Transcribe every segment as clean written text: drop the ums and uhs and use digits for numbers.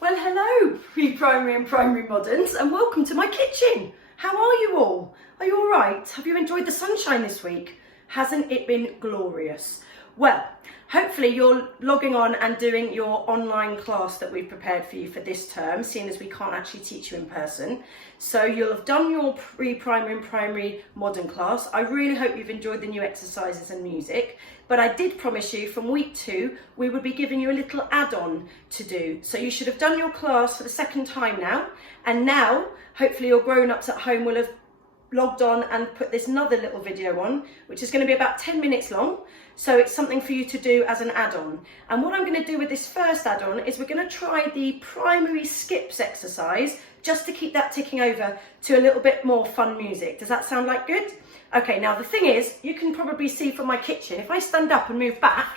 Well, hello, pre-primary and primary moderns, and welcome to my kitchen. How are you all? Are you all right? Have you enjoyed the sunshine this week? Hasn't it been glorious? Well, hopefully you're logging on and doing your online class that we've prepared for you for this term, seeing as we can't actually teach you in person. So you'll have done your pre-primary and primary modern class. I really hope you've enjoyed the new exercises and music, but I did promise you from week 2, we would be giving you a little add-on to do. So you should have done your class for the second time now, and now hopefully your grown-ups at home will have logged on and put this another little video on, which is going to be about 10 minutes long. So it's something for you to do as an add-on. And what I'm going to do with this first add-on is we're going to try the primary skips exercise, just to keep that ticking over to a little bit more fun music. Does that sound like good? Okay, now the thing is, you can probably see from my kitchen, if I stand up and move back,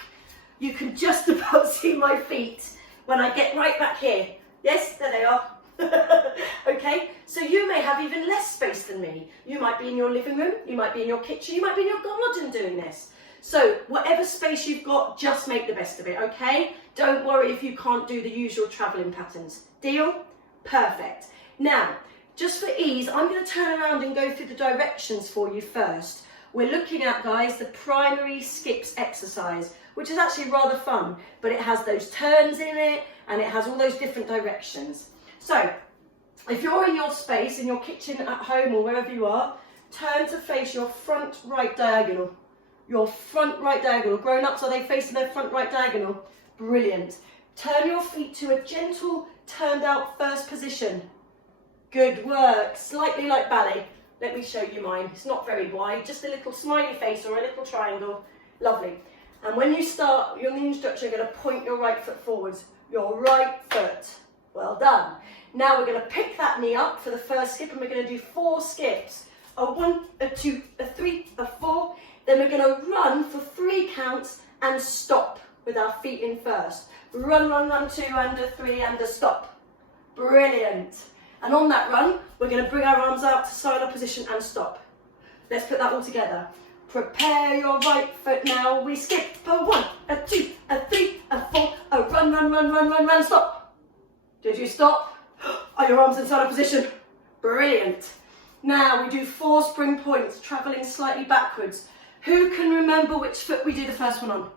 you can just about see my feet when I get right back here. Yes, there they are. Okay, so you may have even less space than me. You might be in your living room, you might be in your kitchen, you might be in your garden doing this. So whatever space you've got, just make the best of it, okay? Don't worry if you can't do the usual travelling patterns. Deal? Perfect. Now, just for ease, I'm going to turn around and go through the directions for you first. We're looking at, guys, the primary skips exercise, which is actually rather fun, but it has those turns in it and it has all those different directions. So, if you're in your space, in your kitchen at home or wherever you are, turn to face your front right diagonal. Your front right diagonal. Grown-ups, are they facing their front right diagonal? Brilliant. Turn your feet to a gentle, turned out first position. Good work. Slightly like ballet. Let me show you mine. It's not very wide, just a little smiley face or a little triangle. Lovely. And when you start your knee instruction, you're going to point your right foot forwards. Your right foot. Well done. Now we're going to pick that knee up for the first skip and we're going to do 4 skips. A 1, a 2, a 3, a 4. Then we're going to run for 3 counts and stop with our feet in first. Run, run, run, 2 and a 3 and a stop. Brilliant. And on that run, we're going to bring our arms out to side position and stop. Let's put that all together. Prepare your right foot now. We skip a 1, a 2, a 3, a 4, a run, run, run, run, run, run, stop. Did you stop? Are your arms in side position? Brilliant. Now we do 4 spring points, travelling slightly backwards. Who can remember which foot we did the first one on?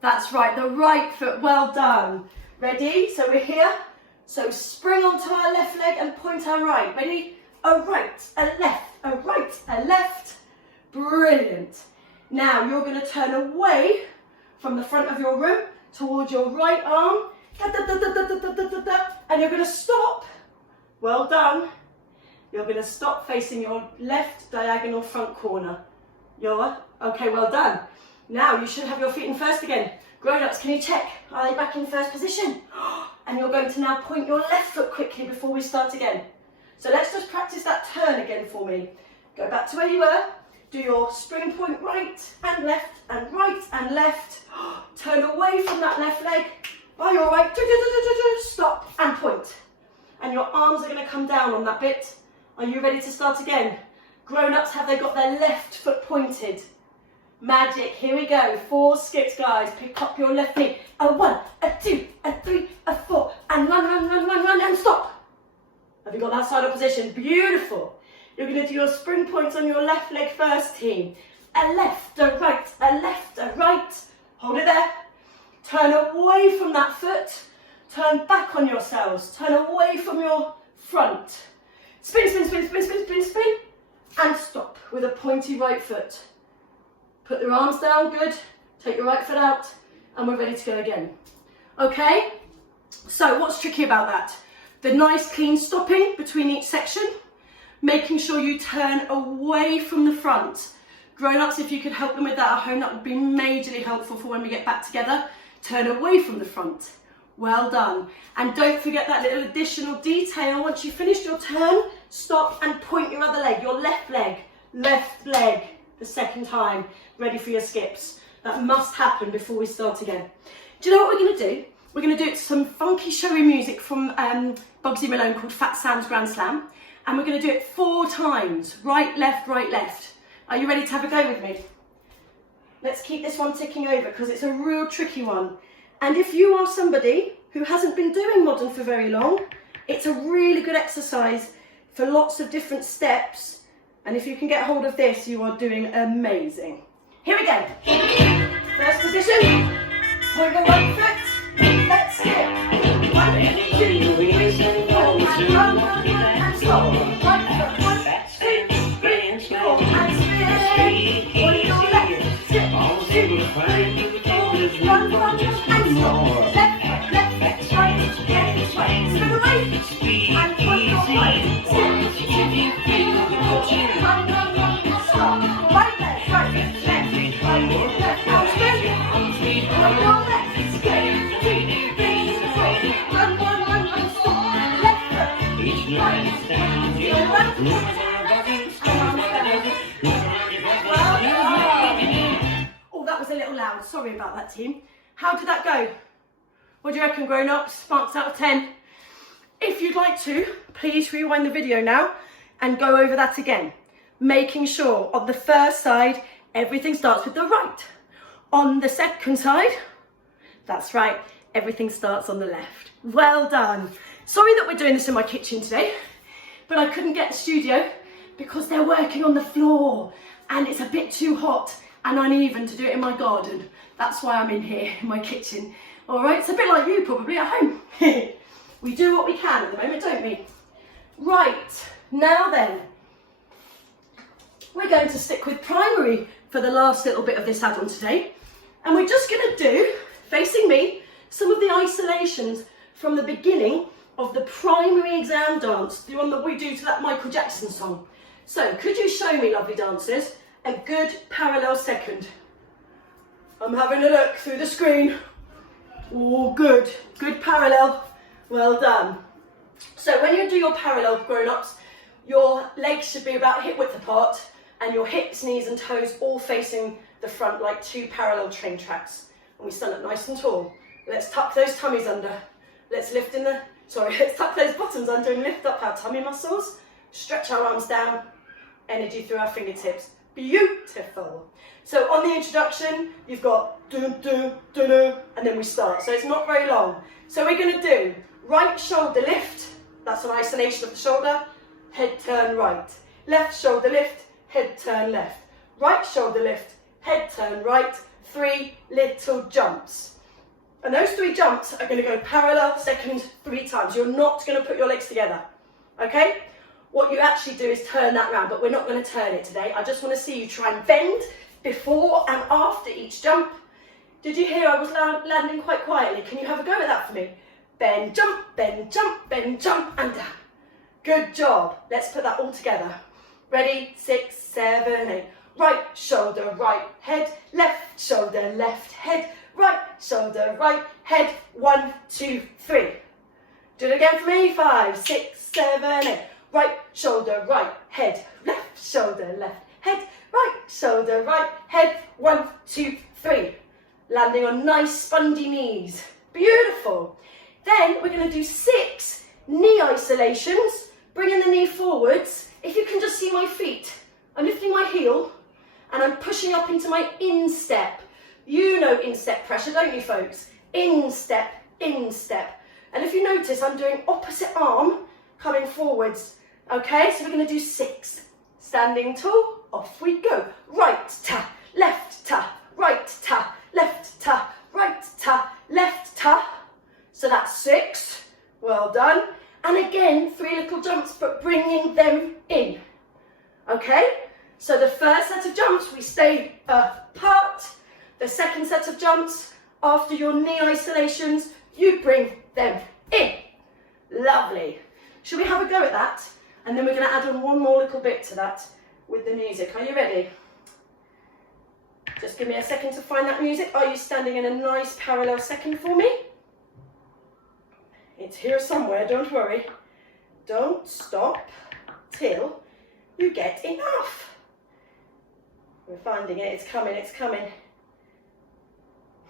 That's right, the right foot. Well done. Ready? So we're here. So spring onto our left leg and point our right. Ready? A right, a left, a right, a left. Brilliant. Now you're going to turn away from the front of your room towards your right arm. And you're going to stop. Well done. You're going to stop facing your left diagonal front corner. Okay, well done. Now you should have your feet in first again. Grown-ups, can you check? Are they back in first position? And you're going to now point your left foot quickly before we start again. So let's just practice that turn again for me. Go back to where you were. Do your spring point right and left and right and left. Turn away from that left leg. By your right. Stop and point. And your arms are going to come down on that bit. Are you ready to start again? Grown-ups, have they got their left foot pointed? Magic, here we go. 4 skips, guys. Pick up your left knee. A 1, a 2, a 3, a 4. And run, run, run, run, run, and stop. Have you got that side of position? Beautiful. You're going to do your spring points on your left leg first, team. A left, a right, a left, a right. Hold it there. Turn away from that foot. Turn back on yourselves. Turn away from your front. Spin, spin, spin, spin, spin, spin, spin. And stop with a pointy right foot. Put your arms down, good. Take your right foot out, and we're ready to go again. Okay? So what's tricky about that? The nice clean stopping between each section, making sure you turn away from the front. Grown-ups, if you could help them with that at home, that would be majorly helpful for when we get back together. Turn away from the front. Well done. And don't forget that little additional detail. Once you've finished your turn, stop and point your other leg, your left leg, the second time, ready for your skips. That must happen before we start again. Do you know what we're going to do? We're going to do some funky showy music from Bugsy Malone called Fat Sam's Grand Slam. And we're going to do it 4 times. Right, left, right, left. Are you ready to have a go with me? Let's keep this one ticking over because it's a real tricky one. And if you are somebody who hasn't been doing modern for very long, it's a really good exercise for lots of different steps. And if you can get hold of this, you are doing amazing. Here we go. First position. Hold your right foot. Let's skip. 1, 2, 3, 4. And 1, and stop. Right foot. 1, 2, 3, 4. And spin. On your left. Skip. 2, 3, 4. 1, and stop. Left foot. Left foot. Right. Left. Right. Spin away. And on your right. Skip. 2, 3, 4. 1, stop. Right leg. Right. Left. Right. Left. Now spin. On your left. Skip. 2, 3, 4. 1, stop. Left foot. Right. Your right. Oh, that was a little loud. Sorry about that, team. How did that go? What do you reckon, grown-ups? Marks out of 10. If you'd like to, please rewind the video now and go over that again, making sure on the first side, everything starts with the right. On the second side, that's right, everything starts on the left. Well done. Sorry that we're doing this in my kitchen today, but I couldn't get the studio because they're working on the floor and it's a bit too hot and uneven to do it in my garden. That's why I'm in here, in my kitchen. All right, it's a bit like you probably at home. We do what we can at the moment, don't we? Right, now then, we're going to stick with primary for the last little bit of this add-on today. And we're just going to do, facing me, some of the isolations from the beginning of the primary exam dance, the one that we do to that Michael Jackson song. So, could you show me, lovely dancers, a good parallel second? I'm having a look through the screen. Oh, good. Good parallel. Well done. So when you do your parallel, grown-ups, your legs should be about hip width apart and your hips, knees and toes all facing the front like two parallel train tracks. And we stand up nice and tall. Let's tuck those tummies under. Let's tuck those bottoms under and lift up our tummy muscles. Stretch our arms down. Energy through our fingertips. Beautiful. So on the introduction, you've got do, do, do, do, and then we start. So it's not very long. So we're going to do right shoulder lift. That's an isolation of the shoulder. Head turn right. Left shoulder lift. Head turn left. Right shoulder lift. Head turn right. 3 little jumps. And those 3 jumps are going to go parallel second 3 times. You're not going to put your legs together. Okay? What you actually do is turn that round, but we're not going to turn it today. I just want to see you try and bend before and after each jump. Did you hear I was landing quite quietly? Can you have a go at that for me? Bend, jump, and down. Good job. Let's put that all together. Ready? 6, 7, 8. Right shoulder, right head. Left shoulder, left head. Right shoulder, right head. 1, 2, 3. Do it again for me. 5, 6, 7, 8. Right shoulder, right head. Left shoulder, left head. Right shoulder, right head. 1, 2, 3. Landing on nice spongy knees. Beautiful. Then we're going to do 6 knee isolations. Bringing the knee forwards. If you can just see my feet, I'm lifting my heel and I'm pushing up into my instep. You know instep pressure, don't you, folks? Instep, instep. And if you notice, I'm doing opposite arm coming forwards. Okay, so we're going to do 6. Standing tall, off we go. Right ta, left ta, right ta, left ta, right ta, left ta. So that's 6. Well done. And again, 3 little jumps, but bringing them in. Okay? So the first set of jumps, we stay apart. The second set of jumps, after your knee isolations, you bring them in. Lovely. Should we have a go at that? And then we're going to add on one more little bit to that with the music. Are you ready? Just give me a second to find that music. Are you standing in a nice parallel second for me? It's here somewhere, don't worry. Don't stop till you get enough. We're finding it, it's coming, it's coming.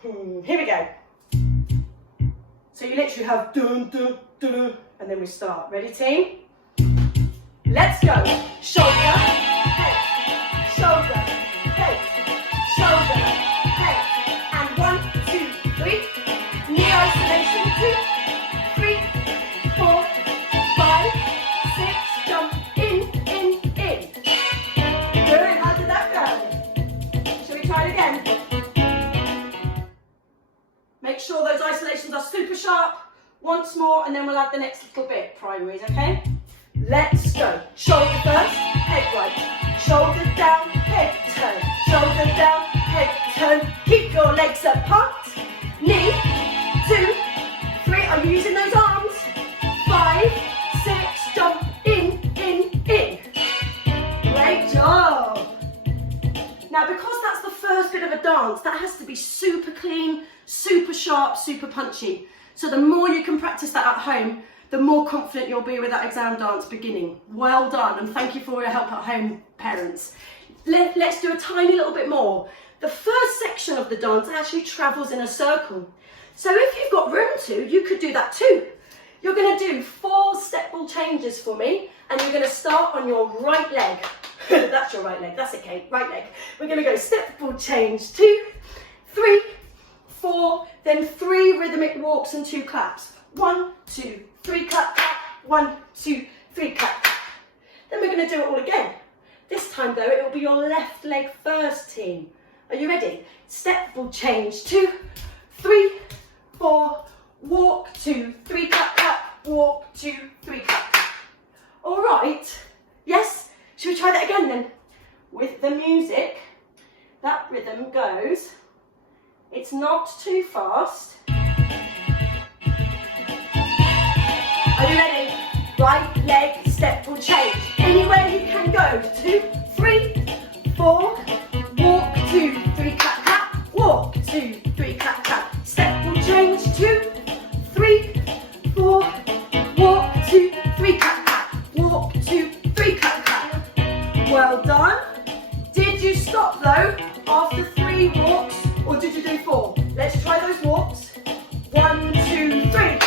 Here we go. So you literally have dun, dun, dun, dun, and then we start. Ready, team? Let's go. Shoulder, head, shoulder, head, shoulder, head. And 1, 2, 3. Knee isolation, 2. sharp. Once more, and then we'll add the next little bit, primaries, okay? Let's go. Shoulder first, head right. Shoulder down, head turn. Shoulder down, head turn. Keep your legs apart. Knee, 2, 3. Are you using those arms? 5, 6. Jump in, in. Great job. Now, because that's the first bit of a dance, that has to be super clean, super sharp, super punchy. So the more you can practice that at home, the more confident you'll be with that exam dance beginning. Well done, and thank you for your help at home, parents. Let's do a tiny little bit more. The first section of the dance actually travels in a circle. So if you've got room to, you could do that too. You're going to do 4 step ball changes for me, and you're going to start on your right leg. That's your right leg, that's it, Kate, right leg. We're going to go step ball change, 2, 3, 4, then 3 rhythmic walks and 2 claps. 1, 2, 3, clap, clap. 1, 2, 3, clap, clap. Then we're going to do it all again. This time though, it will be your left leg first, team. Are you ready? Step ball change, 2, 3, 4, walk, 2, 3, clap, clap, walk, 2, 3, clap, clap. All right, yes? Should we try that again then? With the music, that rhythm goes, it's not too fast. Are you ready? Right leg, step ball change. Anywhere you can go. 2, 3, 4, walk, 2, 3, clap, clap, walk, 2, 3, clap, clap. Step ball change, 2, 3, 4, walk, 2, 3, clap, clap, walk, 2, 3, clap, clap. Well done. Did you stop though after 3 walks, or did you do 4? Let's try those walks. 1, 2, 3.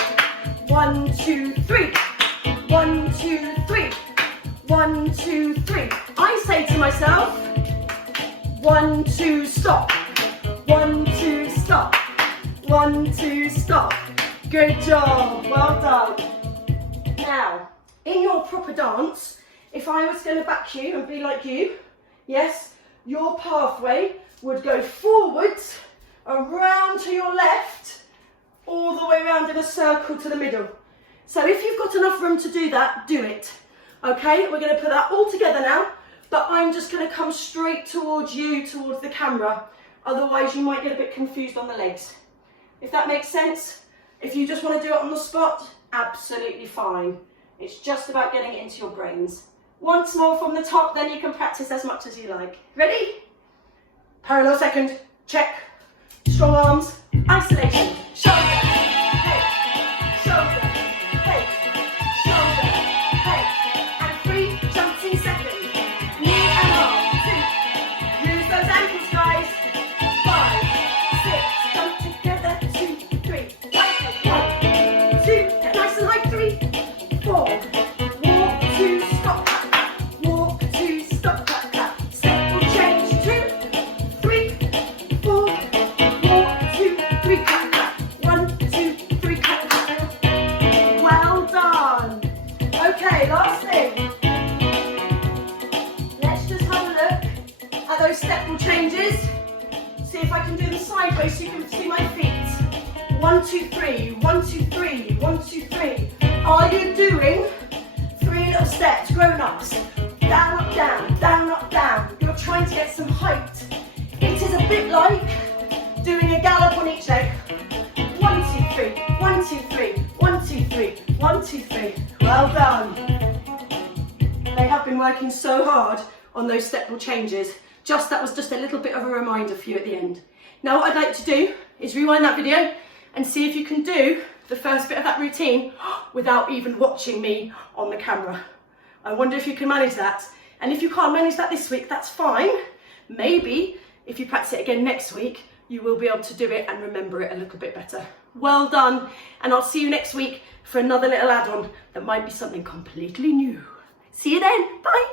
1, 2, 3. 1, 2, 3. 1, 2, 3. I say to myself, 1, 2, stop. 1, 2, stop. 1, 2, stop. Good job. Well done. Now, in your proper dance, if I was going to back you and be like you, yes, your pathway would go forwards, around to your left, all the way around in a circle to the middle. So if you've got enough room to do that, do it. Okay, we're going to put that all together now, but I'm just going to come straight towards you, towards the camera. Otherwise, you might get a bit confused on the legs. If that makes sense, if you just want to do it on the spot, absolutely fine. It's just about getting it into your brains. Once more from the top, then you can practice as much as you like. Ready? Parallel second, check. Strong arms, isolation, shoulder, head, shoulder, head, shoulder, head, and 3 jumps in second. Knee and arm, 2. Use those ankles, guys. 5, 6, jump together, 2, 3. Right, 1, 2, get nice and high, 3, 4. Walk, 2, stop, clap, clap. Walk, 2, stop, clap, clap. Step will change, 2, 3, 4. Walk, 2, 3, clap, clap. 1, 2, 3, clap, clap. Well done. Okay, last thing. Let's just have a look at those step ball changes. See if I can do them sideways so you can see my feet. 1, 2, 3, 1, 2, 3, 1, 2, 3. Are you doing 3 little steps, grown-ups? Down, up, down, down, up, down. You're trying to get some height. It is a bit like doing a gallop on each leg. 1, 2, 3, 1, 2, 3, 1, 2, 3, 1, 2, 3. Well done. They have been working so hard on those step ball changes. That was just a little bit of a reminder for you at the end. Now what I'd like to do is rewind that video and see if you can do the first bit of that routine without even watching me on the camera. I wonder if you can manage that. And if you can't manage that this week, that's fine. Maybe if you practice it again next week, you will be able to do it and remember it a little bit better. Well done. And I'll see you next week for another little add-on that might be something completely new. See you then. Bye.